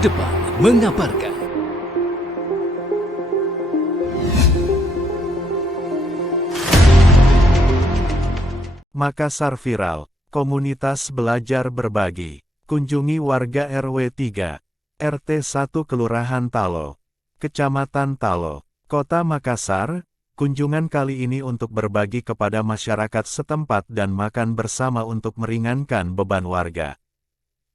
Terdepan mengabarkan. Makassar viral, komunitas belajar berbagi. Kunjungi warga RW 3, RT 1 Kelurahan Talo, Kecamatan Talo, Kota Makassar. Kunjungan kali ini untuk berbagi kepada masyarakat setempat dan makan bersama untuk meringankan beban warga.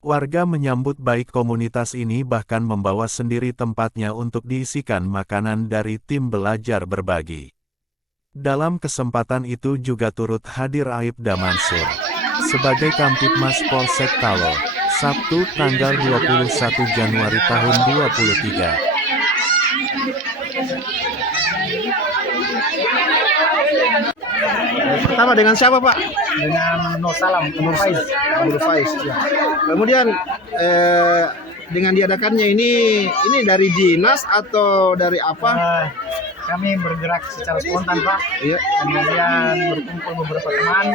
Warga menyambut baik komunitas ini, bahkan membawa sendiri tempatnya untuk diisikan makanan dari tim belajar berbagi. Dalam kesempatan itu juga turut hadir Aibda Mansur sebagai Kamtibmas Polsek Talo, Sabtu tanggal 21 Januari tahun 2023. Pertama dengan siapa, Pak? Dengan Nur Salam, Nur Faiz. Nur Faiz. Ya. Kemudian dengan diadakannya ini dari dinas atau dari apa? Kami bergerak secara spontan, Pak. Iya. Kemudian berkumpul beberapa teman.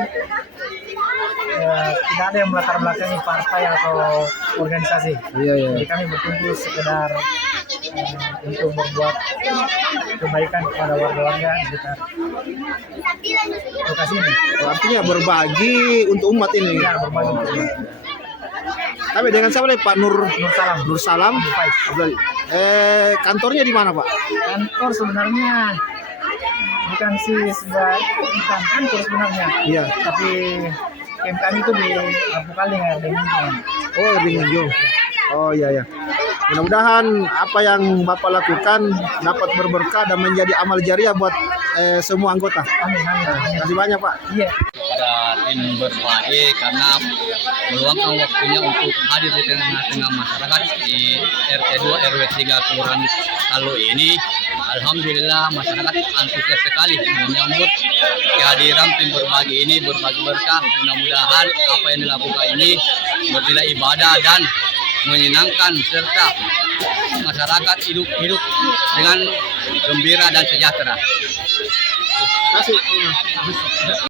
Tidak ada yang melatar belakangi partai atau organisasi. Iya. Jadi kami berkumpul sekedar untuk berbuat kebaikan kepada warga-warga sekitar lokasi ini. Artinya berbagi untuk umat ini. Ya, berbagi untuk umat. Tapi dengan siapa nih, Pak? Nur Salam. Nur Salam. Faiz. Kantornya di mana, Pak? Kantor sebenarnya bukan kantor sebenarnya. Iya. Tapi camp kami itu di Apukaling ya, di Ngunjung. Oh, di Ngunjung. Oh iya. Mudah-mudahan apa yang Bapak lakukan dapat berberkah dan menjadi amal jariah buat semua anggota. Amin. Terima kasih banyak, Pak. Iya. Kepada tim berbagi karena meluangkan waktunya untuk hadir di tengah-tengah masyarakat di RT 2 RW 3 Kelurahan Talo ini. Alhamdulillah masyarakat antusias sekali menyambut kehadiran tim berbagi ini, berbagi berkah. Mudah-mudahan apa yang dilakukan ini bernilai ibadah dan menyenangkan serta masyarakat hidup dengan gembira dan sejahtera. Terima kasih.